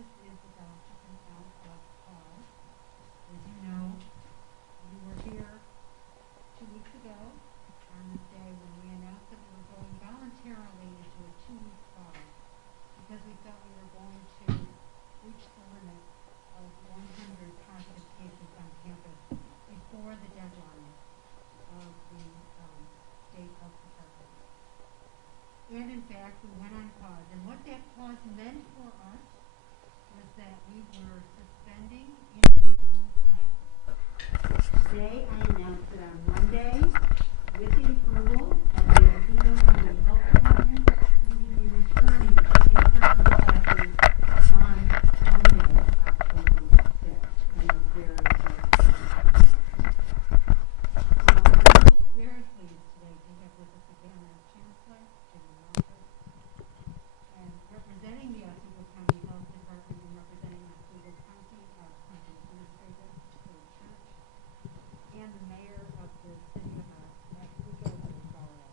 campus is about to come out of pause. As you know, we were here 2 weeks ago on this day when we announced that we were going voluntarily into a 2-week pause because we felt we were going to reach the limit of 100 positive cases on campus before the deadline of the state health department. And in fact, we went on pause. And what that pause meant for us was that we were suspending in-person classes. Today, I announced that on Monday, with the approval of the Oswego County Health Department, we will be returning to in-person classes on Monday, October 6th. And we're very, very pleased today to have with us again our Chancellor Jim Malatras, and representing the Oswego County Health Department and representing Oswego County, our county administrator, the church, and the mayor of the city of Oswego, Mayor Barlow.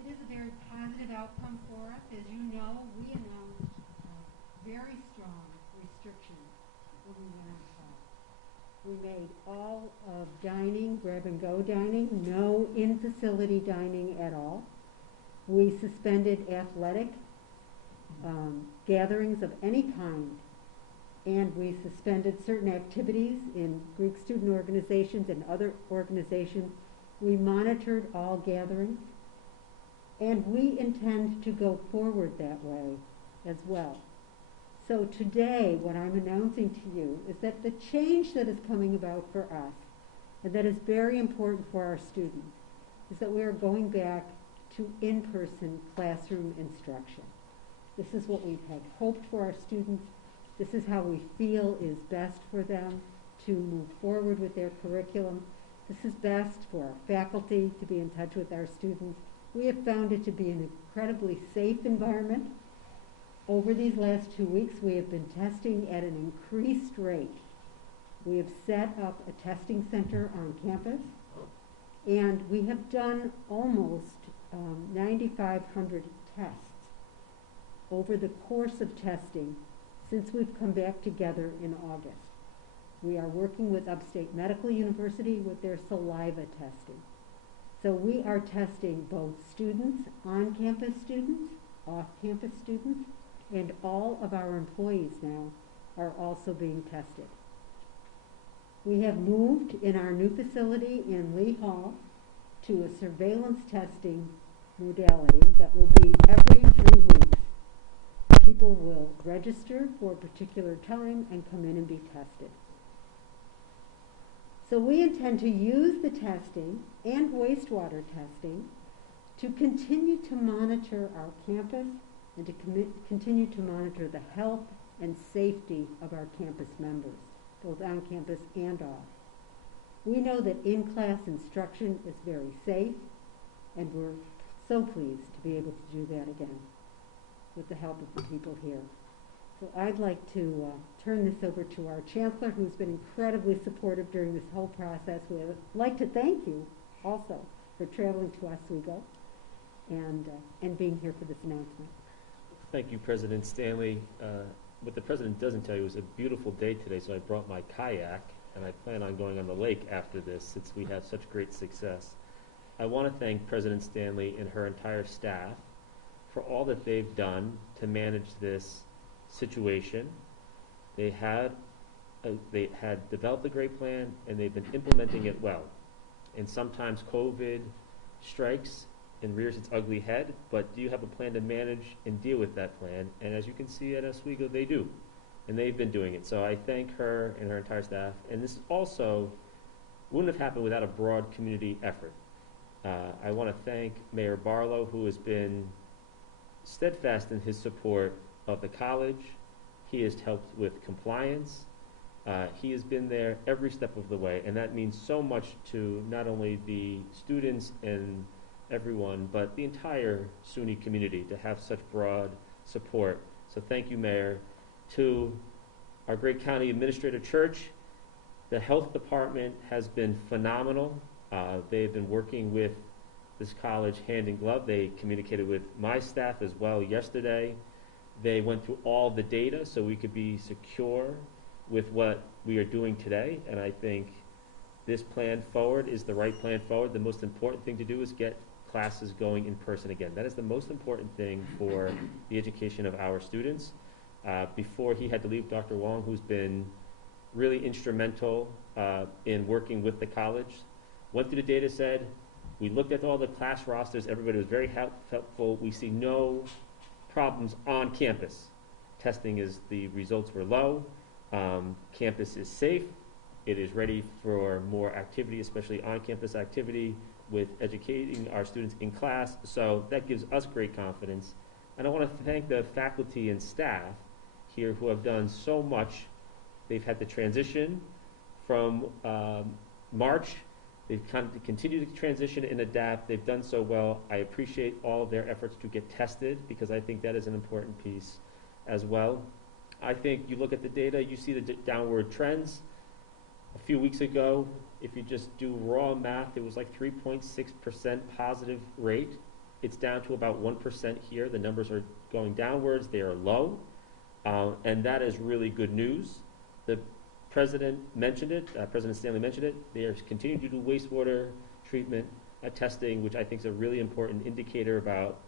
It is a very positive outcome for us. As you know, we announced very strong restrictions when we went on pause. We made all of dining, grab-and-go dining, no in-facility dining at all. We suspended athletic gatherings of any kind, and we suspended certain activities in Greek student organizations and other organizations. We monitored all gatherings, and we intend to go forward that way as well. So today, what I'm announcing to you is that the change that is coming about for us, and that is very important for our students, is that we are going back to in-person classroom instruction. This is what we've had hoped for our students. This is how we feel is best for them to move forward with their curriculum. This is best for our faculty to be in touch with our students. We have found it to be an incredibly safe environment. Over these last 2 weeks, we have been testing at an increased rate. We have set up a testing center on campus, and we have done almost 9,500 tests over the course of testing since we've come back together in August. We are working with Upstate Medical University with their saliva testing. So we are testing both students, on-campus students, off-campus students, and all of our employees now are also being tested. We have moved in our new facility in Lee Hall to a surveillance testing modality that will be every 3 weeks. People will register for a particular time and come in and be tested. So we intend to use the testing and wastewater testing to continue to monitor our campus and to continue to monitor the health and safety of our campus members, both on campus and off. We know that in-class instruction is very safe, and we're so pleased to be able to do that again with the help of the people here. So I'd like to turn this over to our Chancellor, who's been incredibly supportive during this whole process. We'd like to thank you also for traveling to Oswego and being here for this announcement. Thank you, President Stanley. What the President doesn't tell you is a beautiful day today, so I brought my kayak, and I plan on going on the lake after this since we have such great success. I want to thank President Stanley and her entire staff for all that they've done to manage this situation. They had developed a great plan, and they've been implementing it well. And sometimes COVID strikes and rears its ugly head, but do you have a plan to manage and deal with that plan? And as you can see at Oswego, they do, and they've been doing it. So I thank her and her entire staff. And this also wouldn't have happened without a broad community effort. I want to thank Mayor Barlow, who has been steadfast in his support of the college. He has helped with compliance. He has been there every step of the way, and that means so much to not only the students and everyone, but the entire SUNY community to have such broad support. So thank you, Mayor. To our great county administrator church, the health department has been phenomenal. They've been working with this college hand in glove. They communicated with my staff as well yesterday. They went through all the data so we could be secure with what we are doing today, and I think this plan forward is the right plan forward. The most important thing to do is get classes going in person again. That is the most important thing for the education of our students. Before he had to leave, Dr. Wong, who's been really instrumental in working with the college, went through the data, said, we looked at all the class rosters, everybody was very helpful. We see no problems on campus. Testing is, the results were low. Campus is safe. It is ready for more activity, especially on-campus activity with educating our students in class. So that gives us great confidence. And I want to thank the faculty and staff here who have done so much. They've had to transition from March. They've continued to transition and adapt. They've done so well. I appreciate all of their efforts to get tested because I think that is an important piece as well. I think you look at the data, you see the downward trends. A few weeks ago, if you just do raw math, it was like 3.6% positive rate. It's down to about 1% here. The numbers are going downwards. They are low, and that is really good news. The President mentioned it, President Stanley mentioned it. They are continuing to do wastewater treatment testing, which I think is a really important indicator about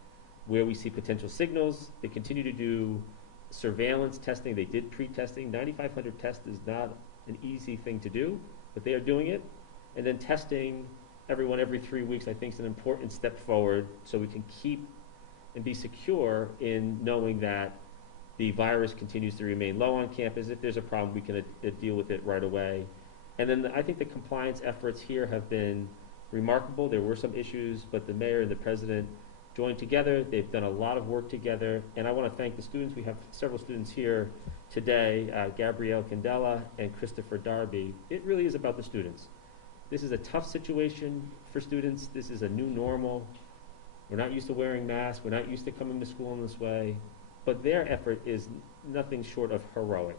where we see potential signals. They continue to do surveillance testing. They did pre-testing. 9,500 tests is not an easy thing to do, but they are doing it. And then testing everyone every 3 weeks, I think, is an important step forward so we can keep and be secure in knowing that the virus continues to remain low on campus. If there's a problem, we can deal with it right away. And then I think the compliance efforts here have been remarkable. There were some issues, but the mayor and the president joined together. They've done a lot of work together, and I want to thank the students. We have several students here today, Gabrielle Candela and Christopher Darby. It really is about the students. This is a tough situation for students. This is a new normal. We're not used to wearing masks. We're not used to coming to school in this way. But their effort is nothing short of heroic.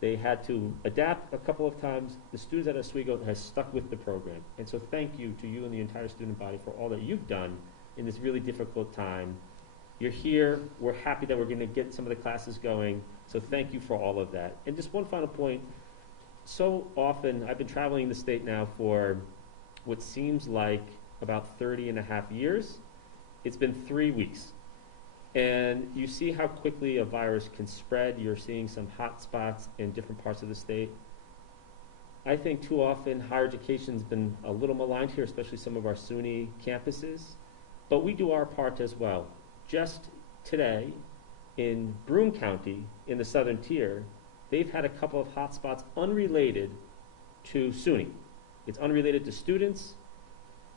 They had to adapt a couple of times. The students at Oswego has stuck with the program. And so thank you to you and the entire student body for all that you've done in this really difficult time. You're here. We're happy that we're going to get some of the classes going. So thank you for all of that. And just one final point. So often, I've been traveling the state now for what seems like about 30 and a half years. It's been 3 weeks. And you see how quickly a virus can spread. You're seeing some hot spots in different parts of the state. I think too often higher education's been a little maligned here, especially some of our SUNY campuses. But we do our part as well. Just today, in Broome County, in the southern tier, they've had a couple of hot spots unrelated to SUNY. It's unrelated to students,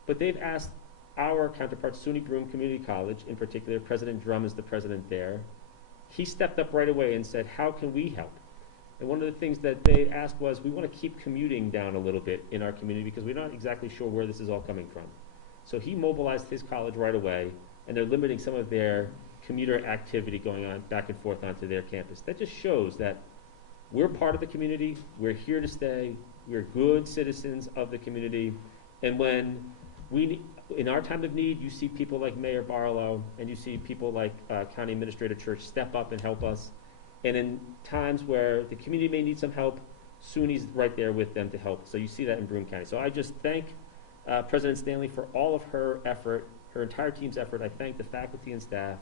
but they've asked our counterpart, SUNY Broome Community College, in particular, President Drum is the president there. He stepped up right away and said, how can we help? And one of the things that they asked was, we want to keep commuting down a little bit in our community because we're not exactly sure where this is all coming from. So he mobilized his college right away, and they're limiting some of their commuter activity going on back and forth onto their campus. That just shows that we're part of the community, we're here to stay, we're good citizens of the community, and when in our time of need, you see people like Mayor Barlow and you see people like County Administrator Church step up and help us. And in times where the community may need some help, SUNY's right there with them to help. So you see that in Broome County. So I just thank President Stanley for all of her effort, her entire team's effort. I thank the faculty and staff.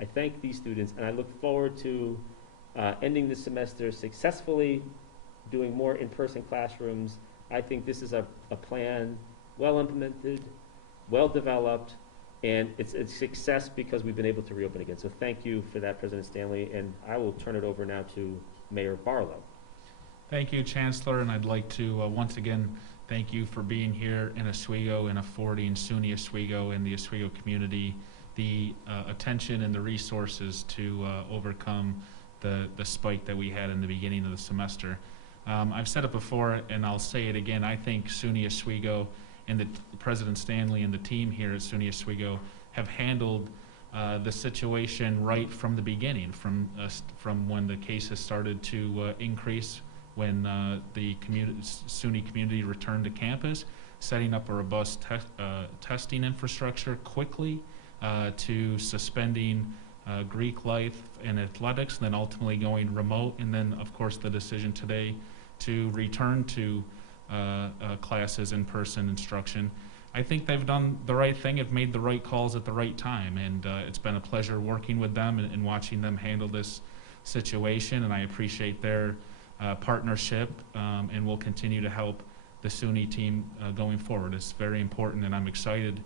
I thank these students, and I look forward to ending this semester successfully, doing more in-person classrooms. I think this is a plan well implemented, well developed, and it's a success because we've been able to reopen again. So thank you for that, President Stanley, and I will turn it over now to Mayor Barlow. Thank you, Chancellor, and I'd like to once again thank you for being here in Oswego and affording SUNY Oswego and the Oswego community the attention and the resources to overcome the spike that we had in the beginning of the semester. I've said it before, and I'll say it again. I think SUNY Oswego and President Stanley and the team here at SUNY Oswego have handled the situation right from the beginning, from when the cases started to increase, when the SUNY community returned to campus, setting up a robust testing infrastructure quickly, to suspending Greek life and athletics, and then ultimately going remote, and then of course the decision today to return to classes, in-person instruction. I think they've done the right thing, have made the right calls at the right time, and it's been a pleasure working with them and watching them handle this situation, and I appreciate their partnership, and will continue to help the SUNY team going forward. It's very important, and I'm excited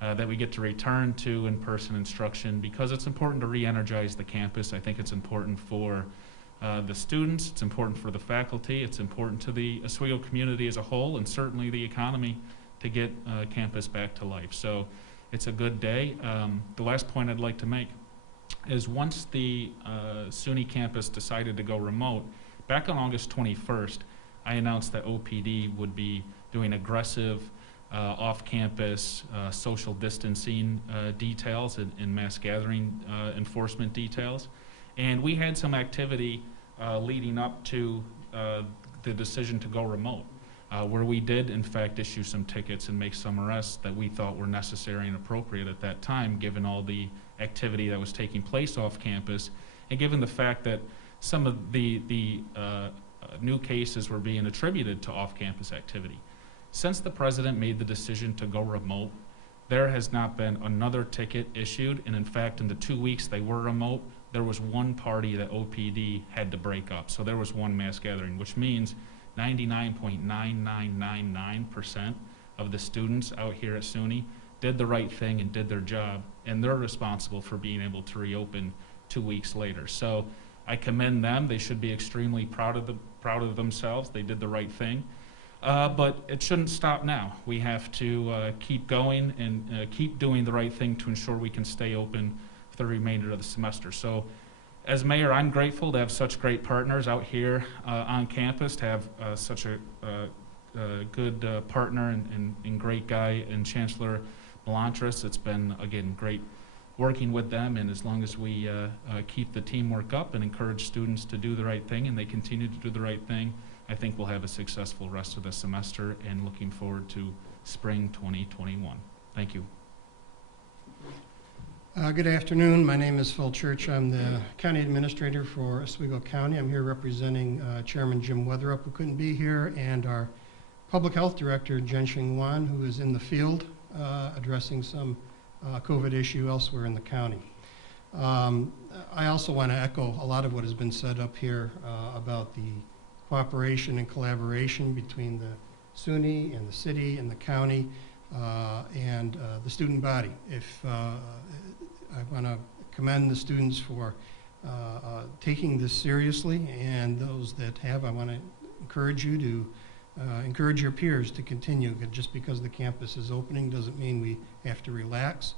that we get to return to in-person instruction because it's important to re-energize the campus. I think it's important for the students, it's important for the faculty, it's important to the Oswego community as a whole, and certainly the economy to get campus back to life. So it's a good day. The last point I'd like to make is once the SUNY campus decided to go remote, back on August 21st, I announced that OPD would be doing aggressive off-campus social distancing details and mass gathering enforcement details. And we had some activity leading up to the decision to go remote, where we did in fact issue some tickets and make some arrests that we thought were necessary and appropriate at that time, given all the activity that was taking place off campus, and given the fact that some of the new cases were being attributed to off-campus activity. Since the president made the decision to go remote, there has not been another ticket issued, and in fact in the 2 weeks they were remote, there was one party that OPD had to break up. So there was one mass gathering, which means 99.9999% of the students out here at SUNY did the right thing and did their job, and they're responsible for being able to reopen 2 weeks later. So I commend them. They should be extremely proud of themselves. They did the right thing. But it shouldn't stop now. We have to keep going and keep doing the right thing to ensure we can stay open for the remainder of the semester. So as mayor, I'm grateful to have such great partners out here on campus, to have such a good partner and great guy in Chancellor Malatras. It's been, again, great working with them, and as long as we keep the teamwork up and encourage students to do the right thing and they continue to do the right thing, I think we'll have a successful rest of the semester, and looking forward to spring 2021. Thank you. Good afternoon. My name is Phil Church. I'm the County Administrator for Oswego County. I'm here representing Chairman Jim Weatherup, who couldn't be here, and our Public Health Director, Jianxing Wan, who is in the field addressing some COVID issue elsewhere in the county. I also want to echo a lot of what has been said up here about the cooperation and collaboration between the SUNY and the city and the county and the student body. I want to commend the students for taking this seriously, and those that have, I want to encourage you to encourage your peers to continue. Just because the campus is opening doesn't mean we have to relax.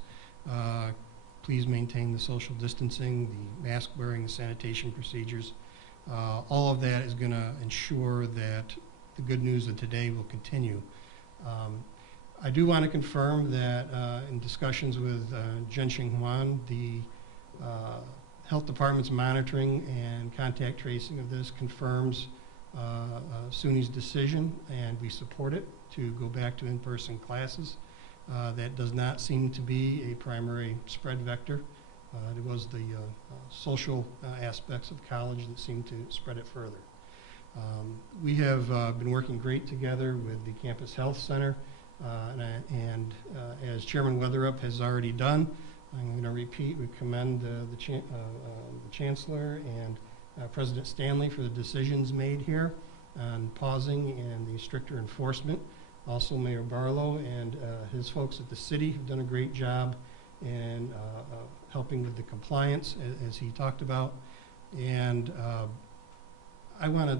Please maintain the social distancing, the mask wearing, the sanitation procedures. All of that is going to ensure that the good news of today will continue. I do want to confirm that in discussions with Jianxing Huan, the health department's monitoring and contact tracing of this confirms SUNY's decision, and we support it to go back to in-person classes. That does not seem to be a primary spread vector. It was the social aspects of college that seemed to spread it further. We have been working great together with the Campus Health Center, and as Chairman Weatherup has already done, I'm going to repeat, we commend the Chancellor and President Stanley for the decisions made here on pausing and the stricter enforcement. Also, Mayor Barlow and his folks at the city have done a great job in helping with the compliance, as he talked about. And I want to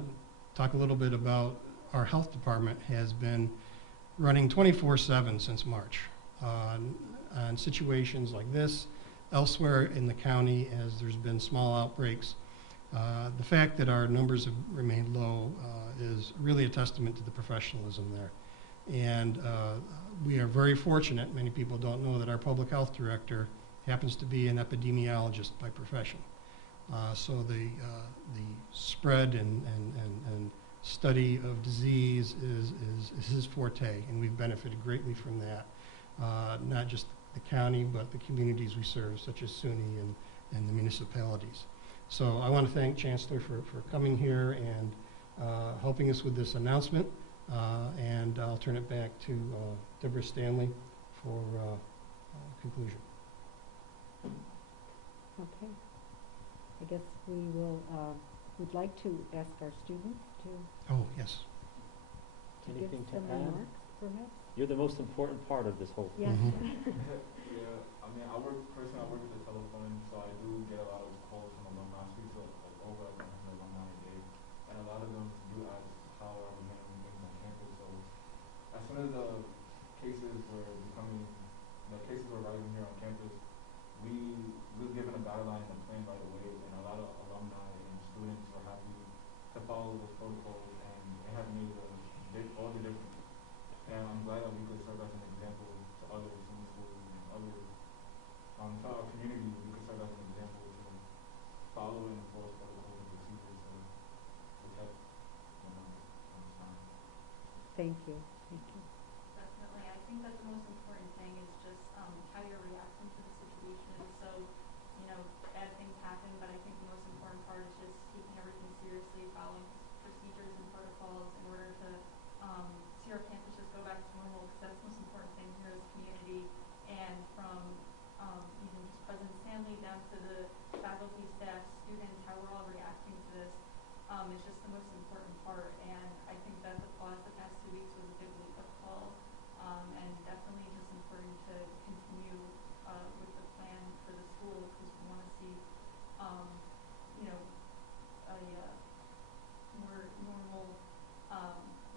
talk a little bit about our health department has been running 24/7 since March on situations like this, elsewhere in the county as there's been small outbreaks. The fact that our numbers have remained low is really a testament to the professionalism there. And we are very fortunate, many people don't know, that our public health director happens to be an epidemiologist by profession. So the spread and study of disease is his forte, and we've benefited greatly from that. Not just the county, but the communities we serve, such as SUNY and the municipalities. So I want to thank Chancellor for coming here and helping us with this announcement. And I'll turn it back to Deborah Stanley for conclusion. Okay. I guess we will, we'd like to ask our students to Oh, yes. give Anything to some add? remarks, perhaps? You're the most important part of this whole thing. Yes. Yeah, I mean, I work with the telephone, so I do get a lot of calls from alumni. I speak to like over 100 alumni a day, and a lot of them do ask how are we handling things on campus. So as soon as the cases were rising here on campus, we was given a guideline and a plan right away, and a lot of alumni and students were happy to follow those protocols, and it has made all the difference. And I'm glad that we could serve as an example to others in the schools and others, to our community. We could serve as an example to follow and enforce protocols and procedures to protect one another. Thank you. Thank you. Definitely. I think that the most important thing is just how you're reacting to the situation. So, bad things happen, but I think the most important part is just taking everything seriously, following procedures and protocols in order to see our campus just go back to normal, because that's the most important thing here as a community. And from even just President Stanley down to the faculty, staff, students, how we're all reacting to this is just the most important part. And I think that the pause the past 2 weeks was a big wake-up call, and definitely just important to continue with the plan for the school, because we want to see, a more normal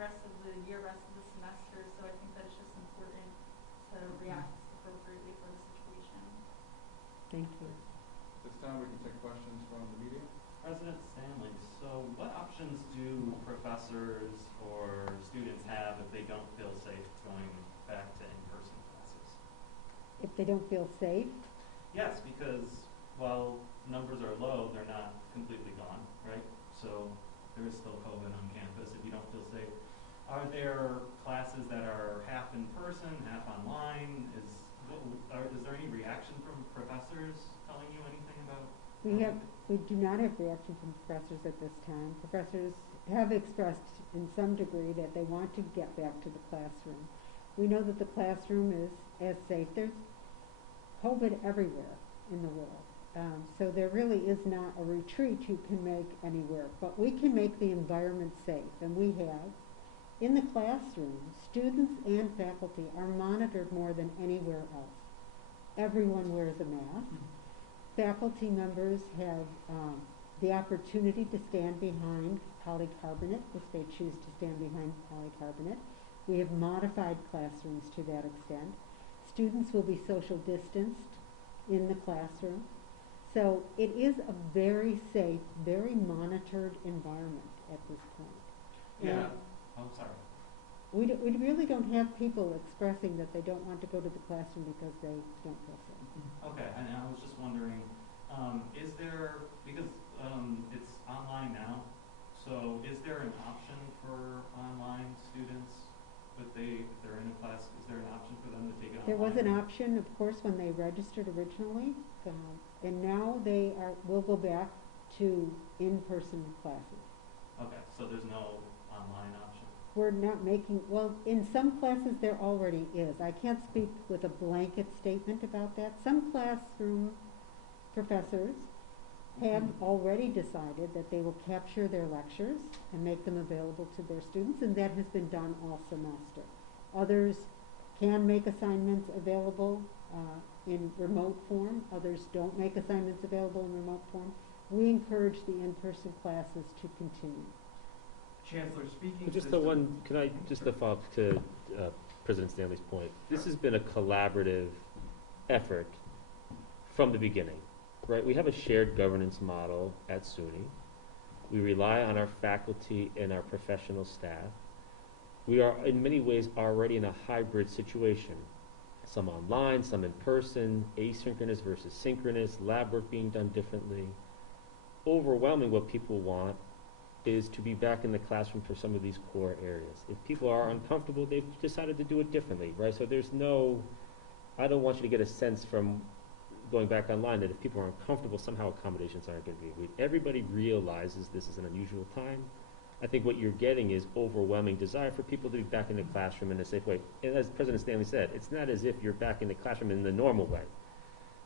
rest of the year, rest of the semester. So I think that it's just important to react appropriately for the situation. Thank you. This time we can take questions from the media. President Stanley, so what options do professors or students have if they don't feel safe going back to in-person classes? If they don't feel safe, Yes, because while numbers are low, they're not completely gone, right? So there is still COVID on campus. If you don't feel safe, are there classes that are half in person, half online? Is there any reaction from professors telling you anything about? we do not have reaction from professors at this time. Professors have expressed in some degree that they want to get back to the classroom. We know that the classroom is as safe. There's COVID everywhere in the world. So there really is not a retreat you can make anywhere, but we can make the environment safe, and we have. In the classroom, students and faculty are monitored more than anywhere else. Everyone wears a mask. Faculty members have the opportunity to stand behind polycarbonate if they choose to stand behind polycarbonate. We have modified classrooms to that extent. Students will be social distanced in the classroom. So it is a very safe, very monitored environment at this point. Yeah. And Oh, sorry. we really don't have people expressing that they don't want to go to the classroom because they don't feel safe. Okay, and I was just wondering, is there, because it's online now, so is there an option for online students if they're in a class? Is there an option for them to take it online? There was an option, of course, when they registered originally, and now will go back to in-person classes. Okay, so there's no online option. We're not making, well, in some classes there already is. I can't speak with a blanket statement about that. Some classroom professors have already decided that they will capture their lectures and make them available to their students, and that has been done all semester. Others can make assignments available in remote form. Others don't make assignments available in remote form. We encourage the in-person classes to continue. Chancellor, speaking But just can I just to follow up to President Stanley's point? This has been a collaborative effort from the beginning, right? We have a shared governance model at SUNY. We rely on our faculty and our professional staff. We are in many ways already in a hybrid situation. Some online, some in person, asynchronous versus synchronous, lab work being done differently. Overwhelming what people want is to be back in the classroom for some of these core areas. If people are uncomfortable, they've decided to do it differently, right? So there's no, I don't want you to get a sense from going back online, that if people are uncomfortable, somehow accommodations aren't going to be agreed. Everybody realizes this is an unusual time. I think what you're getting is overwhelming desire for people to be back in the classroom in a safe way. And as President Stanley said, it's not as if you're back in the classroom in the normal way.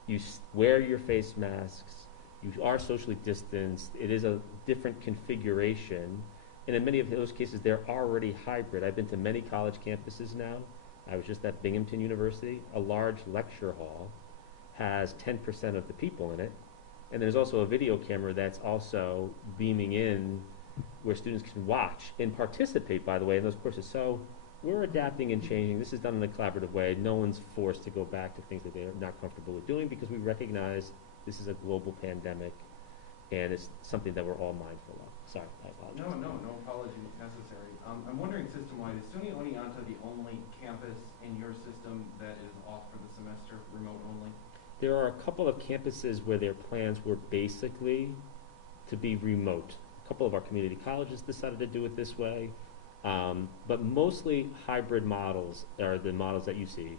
You wear your face masks, you are socially distanced, it is a different configuration, and in many of those cases, they're already hybrid. I've been to many college campuses now. I was just at Binghamton University. A large lecture hall has 10% of the people in it, and there's also a video camera that's also beaming in where students can watch and participate, by the way, in those courses. So we're adapting and changing. This is done in a collaborative way. No one's forced to go back to things that they're not comfortable with doing, because we recognize this is a global pandemic and it's something that we're all mindful of. Sorry, I apologize. No apology necessary. I'm wondering system-wide, is SUNY Oneonta the only campus in your system that is off for the semester, remote only? There are a couple of campuses where their plans were basically to be remote. A couple of our community colleges decided to do it this way, but mostly hybrid models are the models that you see.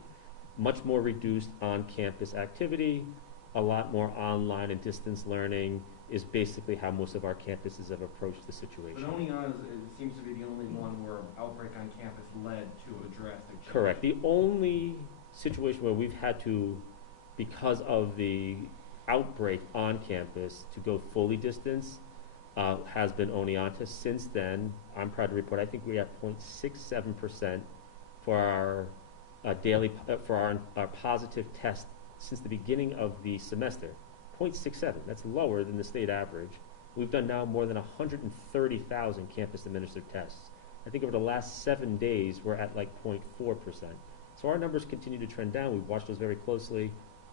Much more reduced on-campus activity, a lot more online and distance learning is basically how most of our campuses have approached the situation. But Oneonta seems to be the only one where outbreak on campus led to a drastic change. Correct. The only situation where we've had to, because of the outbreak on campus, to go fully distance has been Oneonta. Since then, I'm proud to report, I think we're at 0.67% for our daily, for our positive test since the beginning of the semester. 0.67, that's lower than the state average. We've done now more than 130,000 campus-administered tests. I think over the last 7 days, we're at like 0.4%. So our numbers continue to trend down. We've watched those very closely.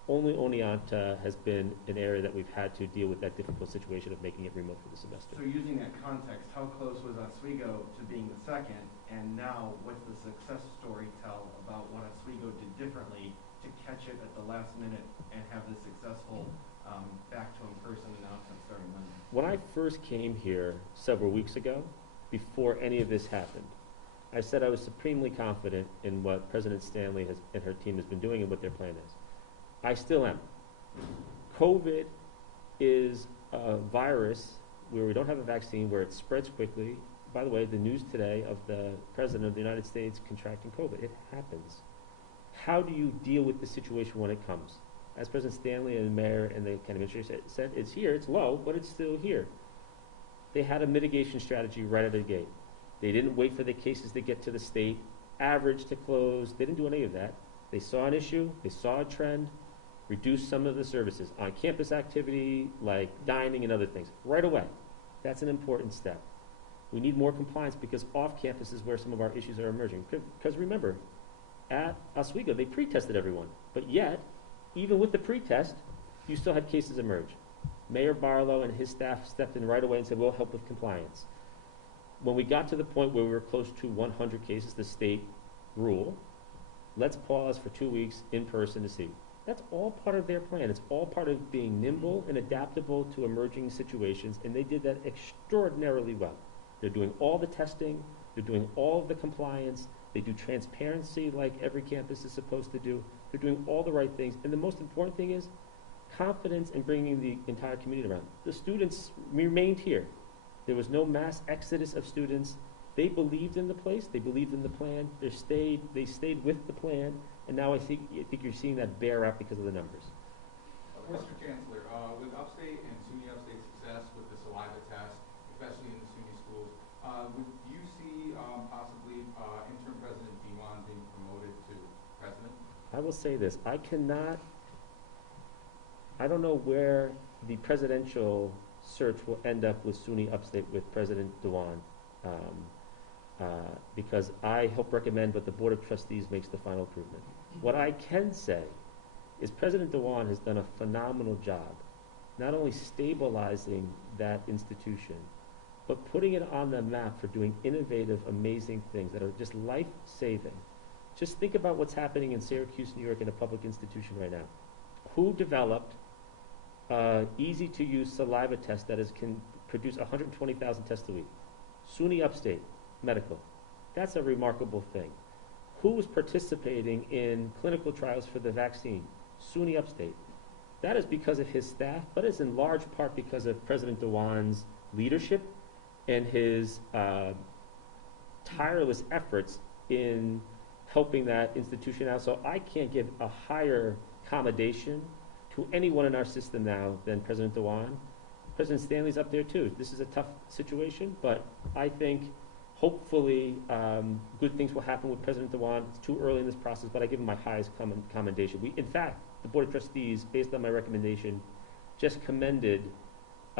Only Oneonta has been an area that we've had to deal with that difficult situation of making it remote for the semester. So using that context, how close was Oswego to being the second? And now, what's the success story tell about what Oswego did differently to catch it at the last minute and have this successful back to in-person announcement starting Monday? When I first came here several weeks ago, before any of this happened, I said I was supremely confident in what President Stanley and her team has been doing and what their plan is. I still am. COVID is a virus where we don't have a vaccine, where it spreads quickly. By the way, the news today of the President of the United States contracting COVID, it happens. How do you deal with the situation when it comes? As President Stanley and the mayor and the county administrator said, it's here, it's low, but it's still here. They had a mitigation strategy right out of the gate. They didn't wait for the cases to get to the state average to close. They didn't do any of that. They saw an issue, they saw a trend, reduced some of the services on campus activity like dining and other things right away. That's an important step. We need more compliance, because off campus is where some of our issues are emerging. Because remember, at Oswego, they pre-tested everyone, but yet, even with the pre-test, you still had cases emerge. Mayor Barlow and his staff stepped in right away and said, we'll help with compliance. When we got to the point where we were close to 100 cases, the state rule, let's pause for 2 weeks in person to see. That's all part of their plan. It's all part of being nimble and adaptable to emerging situations, and they did that extraordinarily well. They're doing all the testing, they're doing all of the compliance, they do transparency like every campus is supposed to do. They're doing all the right things, and the most important thing is confidence in bringing the entire community around. The students remained here. There was no mass exodus of students. They believed in the place, they believed in the plan, they stayed with the plan, and now I think you're seeing that bear out because of the numbers. Mr. Chancellor, with Upstate and SUNY Upstate success with the saliva test, especially in the SUNY schools, would you see possibly interim President Diwan being promoted to president? I will say this, I don't know where the presidential search will end up with SUNY Upstate with President Diwan, because I help recommend, but the Board of Trustees makes the final improvement. What I can say is President Diwan has done a phenomenal job, not only stabilizing that institution, but putting it on the map for doing innovative, amazing things that are just life-saving. Just think about what's happening in Syracuse, New York, in a public institution right now. Who developed easy-to-use saliva test that can produce 120,000 tests a week? SUNY Upstate Medical. That's a remarkable thing. Who was participating in clinical trials for the vaccine? SUNY Upstate. That is because of his staff, but it's in large part because of President Dewan's leadership and his tireless efforts in helping that institution out. So I can't give a higher commendation to anyone in our system now than President Dewan. President Stanley's up there too. This is a tough situation, but I think hopefully good things will happen with President Dewan. It's too early in this process, but I give him my highest commendation. In fact, the Board of Trustees, based on my recommendation, just commended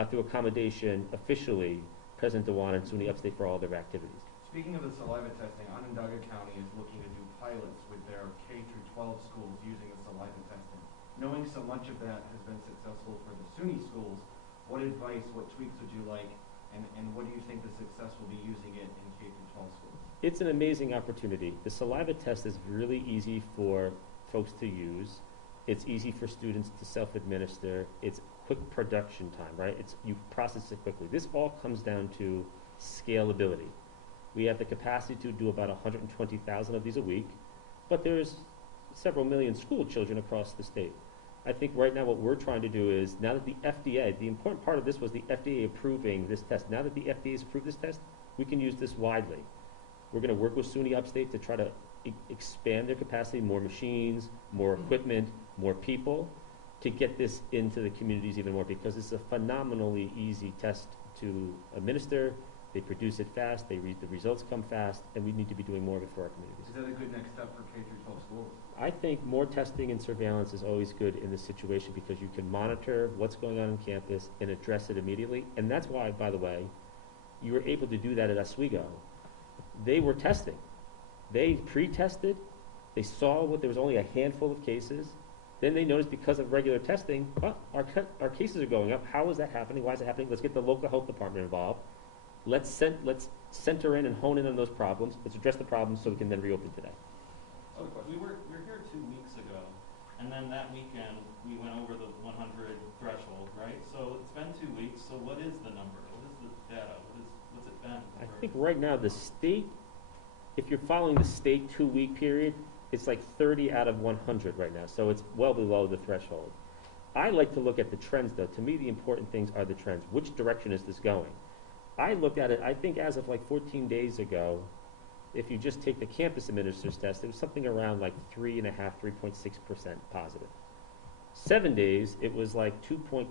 through accommodation officially President Dewan and SUNY Upstate for all their activities. Speaking of the saliva testing, Onondaga County is looking to do pilots with their K through 12 schools using the saliva testing. Knowing so much of that has been successful for the SUNY schools, what advice, what tweaks would you like, and what do you think the success will be using it in K through 12 schools? It's an amazing opportunity. The saliva test is really easy for folks to use. It's easy for students to self-administer. It's quick production time, right? You process it quickly. This all comes down to scalability. We have the capacity to do about 120,000 of these a week, but there's several million school children across the state. I think right now what we're trying to do is, now that the FDA, the important part of this was the FDA approving this test. Now that the FDA has approved this test, we can use this widely. We're going to work with SUNY Upstate to try to expand their capacity, more machines, more equipment, more people, to get this into the communities even more, because it's a phenomenally easy test to administer. They produce it fast, the results come fast, and we need to be doing more of it for our communities. Is that a good next step for K through 12 schools? I think more testing and surveillance is always good in this situation because you can monitor what's going on campus and address it immediately. And that's why, by the way, you were able to do that at Oswego. They were testing. They pre-tested. They saw there was only a handful of cases. Then they noticed because of regular testing, our cases are going up. How is that happening? Why is it happening? Let's get the local health department involved. Let's center in and hone in on those problems. Let's address the problems so we can then reopen today. So we were here 2 weeks ago, and then that weekend we went over the 100 threshold, right? So it's been 2 weeks. So what is the number? What is the data? What's it been? I think right now the state, if you're following the state 2-week period, it's like 30 out of 100 right now. So it's well below the threshold. I like to look at the trends though. To me, the important things are the trends. Which direction is this going? I looked at it, I think as of like 14 days ago, if you just take the campus administrators test, it was something around like 3.5, 3.6% positive. 7 days, it was like 2.2%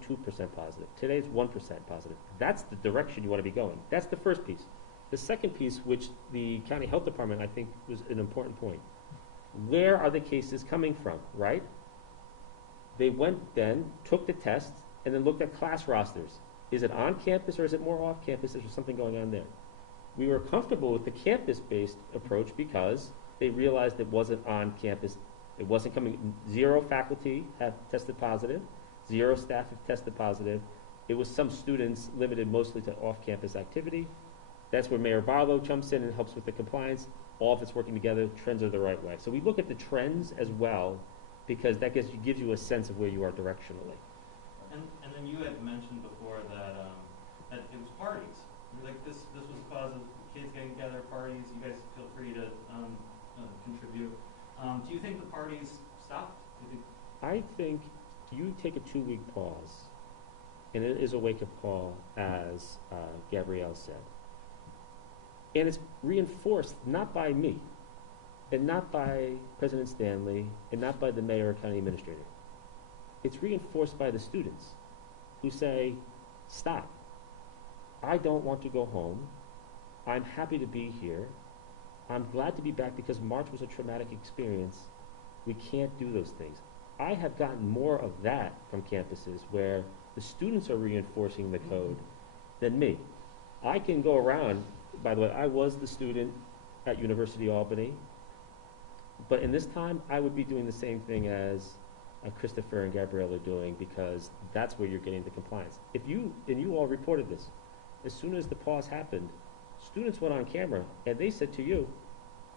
positive. Today it's 1% positive. That's the direction you want to be going. That's the first piece. The second piece, which the county health department I think was an important point. Where are the cases coming from, right? They went then, took the test, and then looked at class rosters. Is it on campus or is it more off campus? Is there something going on there? We were comfortable with the campus-based approach because they realized it wasn't on campus. It wasn't coming, 0 faculty have tested positive, 0 staff have tested positive. It was some students limited mostly to off-campus activity. That's where Mayor Barlow jumps in and helps with the compliance. All of it's working together, trends are the right way. So we look at the trends as well because that gives you a sense of where you are directionally. And then you had mentioned before that that it was parties. Like this was the cause of kids getting together, parties. You guys feel free to contribute. Do you think the parties stopped? I think you take a 2-week pause, and it is a wake-up call, as Gabrielle said. And it's reinforced not by me, and not by President Stanley, and not by the mayor or county administrator. It's reinforced by the students who say, stop. I don't want to go home. I'm happy to be here. I'm glad to be back because March was a traumatic experience. We can't do those things. I have gotten more of that from campuses where the students are reinforcing the code than me. I can go around, by the way, I was the student at University of Albany, but in this time, I would be doing the same thing as Christopher and Gabrielle are doing because that's where you're getting the compliance. And you all reported this, as soon as the pause happened, students went on camera and they said to you,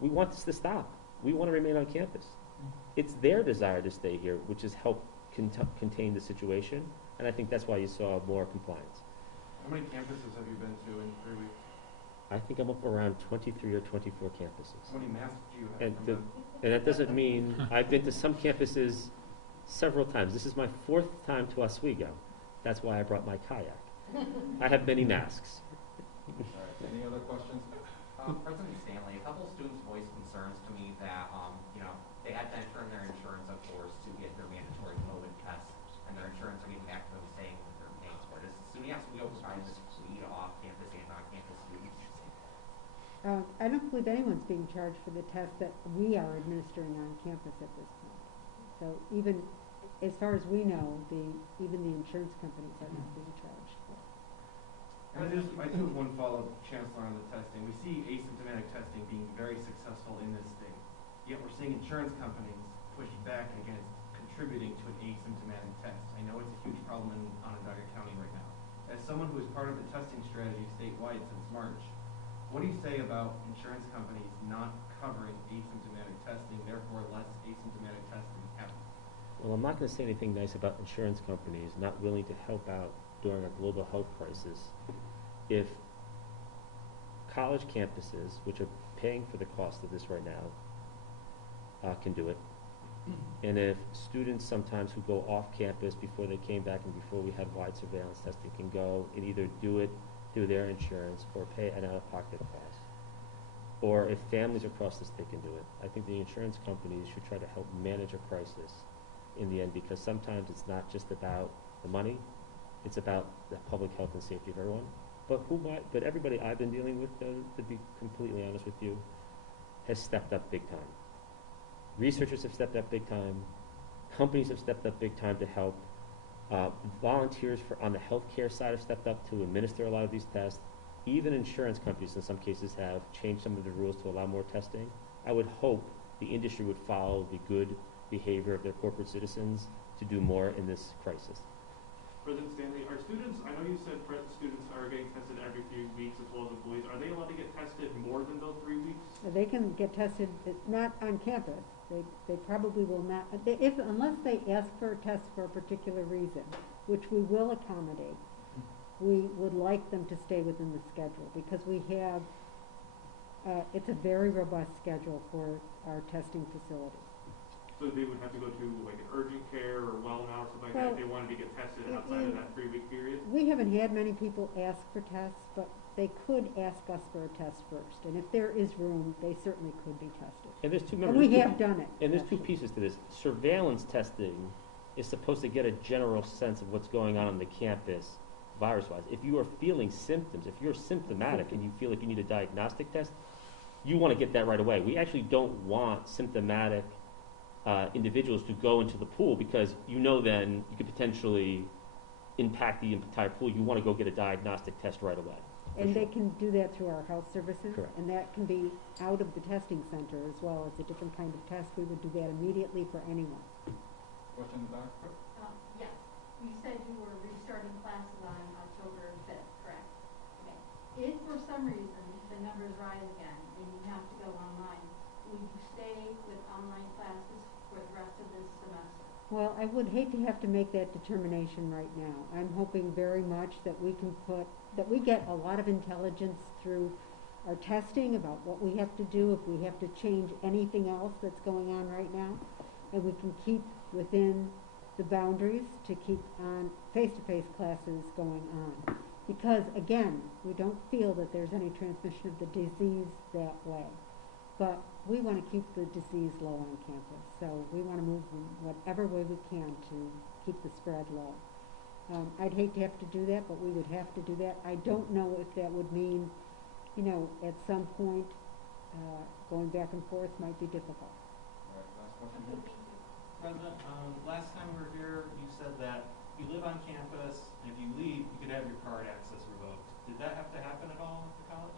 we want this to stop. We want to remain on campus. It's their desire to stay here, which has helped contain the situation, and I think that's why you saw more compliance. How many campuses have you been to in 3 weeks? I think I'm up around 23 or 24 campuses. How many masks do you have And from them? that doesn't mean, I've been to some campuses several times. This is my 4th time to Oswego. That's why I brought my kayak. I have many masks. All right, any other questions? President Stanley, a couple students voiced concerns to me that, they had to enter in their insurance, of course, to get their mandatory COVID tests, and their insurance are even actively saying that they're paying for it. Does SUNY Oswego provide this free to off-campus and on-campus students? I don't believe anyone's being charged for the test that we are administering on campus at this point. So even, as far as we know, even the insurance companies are not being charged. I do have one follow-up, Chancellor, on the testing. We see asymptomatic testing being very successful in this state, yet we're seeing insurance companies push back against contributing to an asymptomatic test. I know it's a huge problem in Onondaga County right now. As someone who is part of the testing strategy statewide since March, what do you say about insurance companies not covering asymptomatic testing, therefore less asymptomatic testing happening? Well, I'm not going to say anything nice about insurance companies not willing to help out during a global health crisis. If college campuses, which are paying for the cost of this right now, can do it, and if students sometimes who go off campus before they came back and before we had wide surveillance testing can go and either do it through their insurance or pay an out-of-pocket cost, or if families across the state can do it, I think the insurance companies should try to help manage a crisis in the end, because sometimes it's not just about the money, it's about the public health and safety of everyone. But everybody I've been dealing with, to be completely honest with you, has stepped up big time. Researchers have stepped up big time. Companies have stepped up big time to help. Volunteers on the healthcare side have stepped up to administer a lot of these tests. Even insurance companies in some cases have changed some of the rules to allow more testing. I would hope the industry would follow the good behavior of their corporate citizens to do more in this crisis. President Stanley, are students, I know you said students are getting tested every few weeks as well as employees. Are they allowed to get tested more than those 3 weeks? They can get tested, not on campus. They probably will not, unless they ask for a test for a particular reason, which we will accommodate. We would like them to stay within the schedule because we have, it's a very robust schedule for our testing facilities. So they would have to go to like an urgent care or well now or something like that if they wanted to get tested outside of that 3-week period? We haven't had many people ask for tests, but they could ask us for a test first. And if there is room, they certainly could be tested. And there's two And we have done it. And there's two pieces to this. Surveillance testing is supposed to get a general sense of what's going on the campus virus-wise. If you are feeling symptoms, if you're symptomatic and you feel like you need a diagnostic test, you want to get that right away. We actually don't want symptomatic individuals to go into the pool because then you could potentially impact the entire pool. You want to go get a diagnostic test right away. And they can do that through our health services. Correct. And that can be out of the testing center as well as a different kind of test. We would do that immediately for anyone. Question in the back? Yes. You said you were restarting classes on October 5th, correct? Okay. If for some reason the numbers rise again and you have to go online, will you stay with online classes for the rest of this semester? Well, I would hate to have to make that determination right now. I'm hoping very much that we get a lot of intelligence through our testing about what we have to do, if we have to change anything else that's going on right now, and we can keep within the boundaries to keep on face-to-face classes going on. Because, again, we don't feel that there's any transmission of the disease that way. But we want to keep the disease low on campus, so we want to move in whatever way we can to keep the spread low. I'd hate to have to do that, but we would have to do that. I don't know if that would mean, at some point, going back and forth might be difficult. All right, last question here. President, last time we were here, you said that you live on campus, and if you leave, you could have your card access revoked. Did that have to happen at all at the college?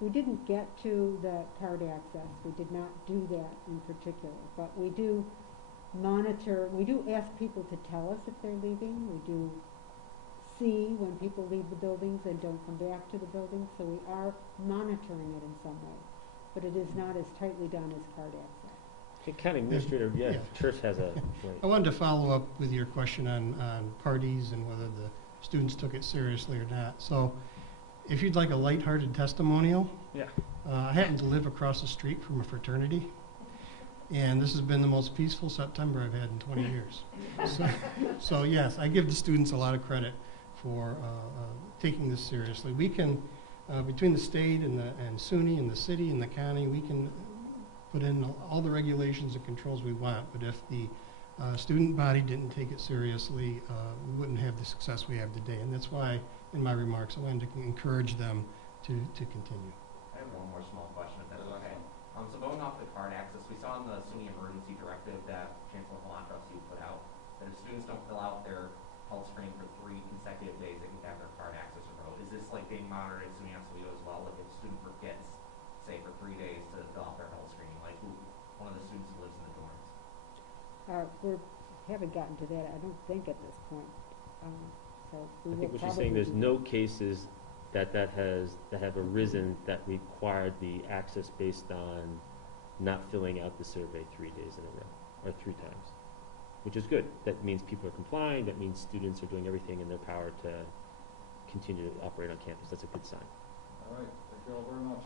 We didn't get to the card access. We did not do that in particular. But we do monitor, we do ask people to tell us if they're leaving. We do see when people leave the buildings and don't come back to the building. So we are monitoring it in some way. But it is not as tightly done as card access. Hey, County Administrator, Yeah. Church has a point. I wanted to follow up with your question on parties and whether the students took it seriously or not. So if you'd like a lighthearted testimonial, Yeah. I happen to live across the street from a fraternity. And this has been the most peaceful September I've had in 20 years. So yes, I give the students a lot of credit for taking this seriously. We can, between the state and SUNY and the city and the county, we can put in all the regulations and controls we want, but if the student body didn't take it seriously, we wouldn't have the success we have today. And that's why, in my remarks, I wanted to encourage them to continue. I have one more small question, if that's okay. So going off the card access, we saw in the SUNY emergency directive that Chancellor Malatras you put out, that if students don't fill out their health screening for 3 consecutive days, they can have their card access revoked. Is this like being monitored at SUNY Oswego as well? Like if a student forgets, say for 3 days to fill out their health screening, like one of the students who lives in the dorms? We haven't gotten to that, I don't think, at this point. So we I think will what she's saying, probably there's do no cases that have arisen that required the access based on not filling out the survey 3 days in a row, or 3 times, which is good. That means people are complying, that means students are doing everything in their power to continue to operate on campus. That's a good sign. All right, thank you all very much.